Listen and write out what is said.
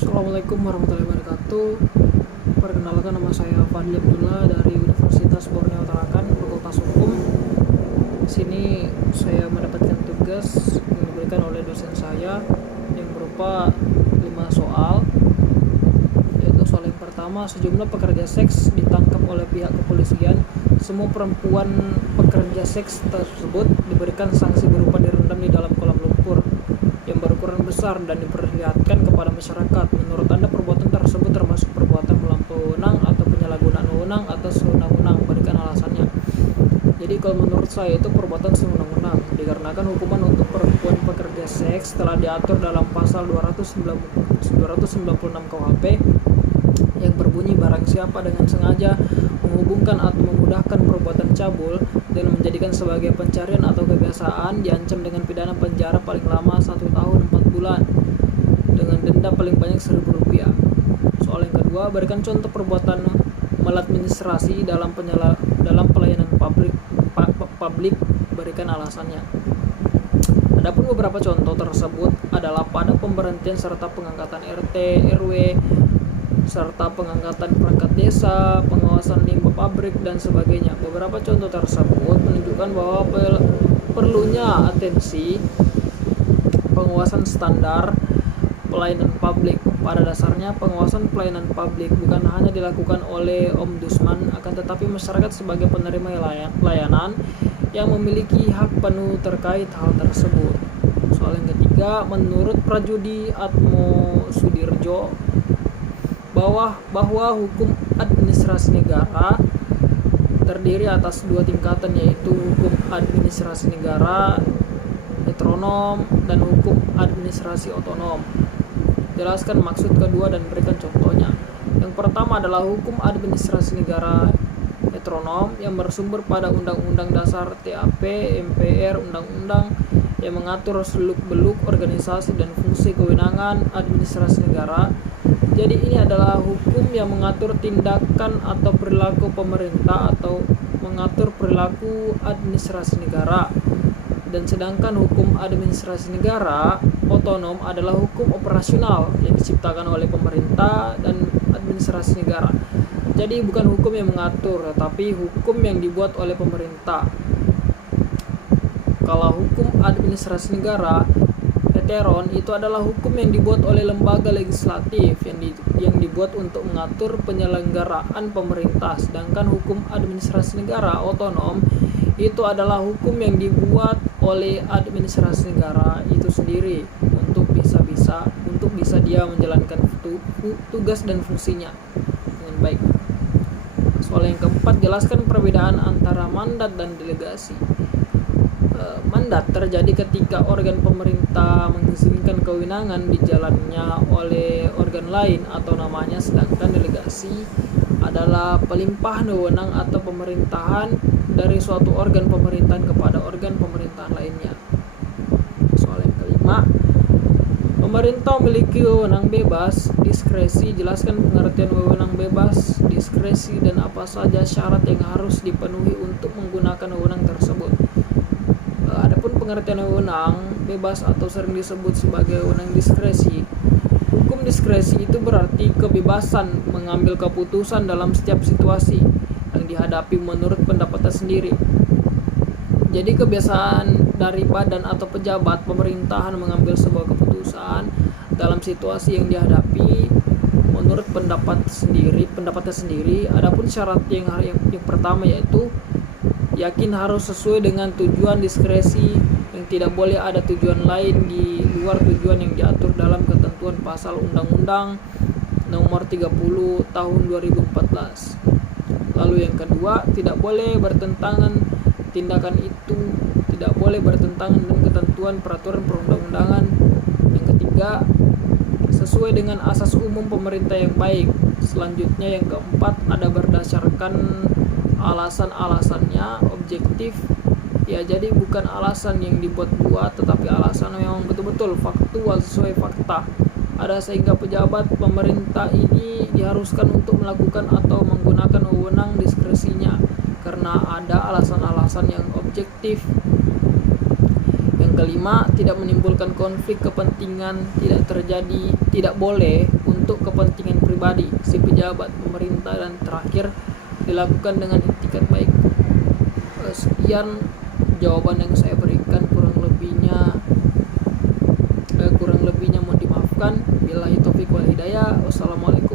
Assalamualaikum warahmatullahi wabarakatuh. Perkenalkan, nama saya Fadli Abdullah dari Universitas Borneo Tarakan, Fakultas Hukum. Di sini saya mendapatkan tugas yang diberikan oleh dosen saya yang berupa 5 soal. Yaitu soal yang pertama, sejumlah pekerja seks ditangkap oleh pihak kepolisian. Semua perempuan pekerja seks tersebut diberikan sanksi berupa direndam di dalam kolam lumpur yang berukuran besar dan diperlihatkan kepada masyarakat. Menurut Anda, perbuatan tersebut termasuk perbuatan melampaui wewenang atau penyalahgunaan wewenang atas wewenang? Berikan alasannya. Jadi kalau menurut saya itu perbuatan sewenang-wenang, dikarenakan hukuman untuk perempuan pekerja seks telah diatur dalam pasal 296 KUHP yang berbunyi, barang siapa dengan sengaja menghubungkan atau memudahkan perbuatan cabul dan menjadikan sebagai pencarian atau kebiasaan, diancam dengan pidana penjara paling lama 1 tahun 4 bulan dengan denda paling banyak Rp1.000. Soal yang kedua, berikan contoh perbuatan maladministrasi dalam pelayanan publik, berikan alasannya. Adapun beberapa contoh tersebut adalah pada pemberhentian serta pengangkatan RT, RW, serta pengangkatan perangkat desa, pengawasan limbah pabrik, dan sebagainya. Beberapa contoh tersebut menunjukkan bahwa perlunya atensi pengawasan standar pelayanan publik. Pada dasarnya, pengawasan pelayanan publik bukan hanya dilakukan oleh Ombudsman, akan tetapi masyarakat sebagai penerima layanan yang memiliki hak penuh terkait hal tersebut. Soal yang ketiga, menurut Prajudi Atmo Sudirjo, bahwa hukum administrasi negara terdiri atas 2 tingkatan, yaitu hukum administrasi negara heteronom dan hukum administrasi otonom. Jelaskan maksud kedua dan berikan contohnya. Yang pertama adalah hukum administrasi negara heteronom yang bersumber pada Undang-Undang Dasar TAP, MPR, Undang-Undang yang mengatur seluk-beluk organisasi dan fungsi kewenangan administrasi negara. Jadi ini adalah hukum yang mengatur tindakan atau perilaku pemerintah atau mengatur perilaku administrasi negara. Dan sedangkan hukum administrasi negara otonom adalah hukum operasional yang diciptakan oleh pemerintah dan administrasi negara. Jadi bukan hukum yang mengatur, tetapi hukum yang dibuat oleh pemerintah. Kalau hukum administrasi negara heteron itu adalah hukum yang dibuat oleh lembaga legislatif yang dibuat untuk mengatur penyelenggaraan pemerintah. Sedangkan hukum administrasi negara otonom itu adalah hukum yang dibuat oleh administrasi negara itu sendiri untuk bisa dia menjalankan tugas dan fungsinya dengan baik. Soal yang keempat, jelaskan perbedaan antara mandat dan delegasi. Mandat terjadi ketika organ pemerintah mengizinkan kewenangan dijalannya oleh organ lain atau namanya, sedangkan delegasi adalah pelimpahan wewenang atau pemerintahan dari suatu organ pemerintahan kepada organ pemerintahan lainnya. Soal yang kelima, pemerintah memiliki wewenang bebas, diskresi. Jelaskan pengertian wewenang bebas, diskresi, dan apa saja syarat yang harus dipenuhi untuk menggunakan wewenang tersebut. Adapun pengertian wewenang bebas atau sering disebut sebagai wewenang diskresi. Hukum diskresi itu berarti kebebasan mengambil keputusan dalam setiap situasi yang dihadapi menurut pendapatnya sendiri. Jadi kebiasaan dari badan atau pejabat pemerintahan mengambil sebuah keputusan dalam situasi yang dihadapi menurut pendapatnya sendiri. Adapun syarat yang pertama yaitu yakin harus sesuai dengan tujuan diskresi, yang tidak boleh ada tujuan lain di luar tujuan yang diatur dalam ketentuan pasal Undang-Undang Nomor 30 Tahun 2014. Lalu yang kedua, tindakan itu tidak boleh bertentangan dengan ketentuan peraturan perundang-undangan. Yang ketiga, sesuai dengan asas umum pemerintah yang baik. Selanjutnya yang keempat, ada berdasarkan alasan-alasannya objektif, ya, jadi bukan alasan yang dibuat-buat, tetapi alasan yang betul-betul faktual sesuai fakta. Ada sehingga pejabat pemerintah ini diharuskan untuk melakukan atau menggunakan wewenang diskresinya karena ada alasan-alasan yang objektif. Yang kelima, tidak menimbulkan konflik kepentingan, tidak boleh untuk kepentingan pribadi si pejabat pemerintah, dan terakhir dilakukan dengan itikat baik. Sekian jawaban yang saya berikan, kurang lebihnya mohon dimaafkan. Billahi taufik wal hidayah. Wassalamualaikum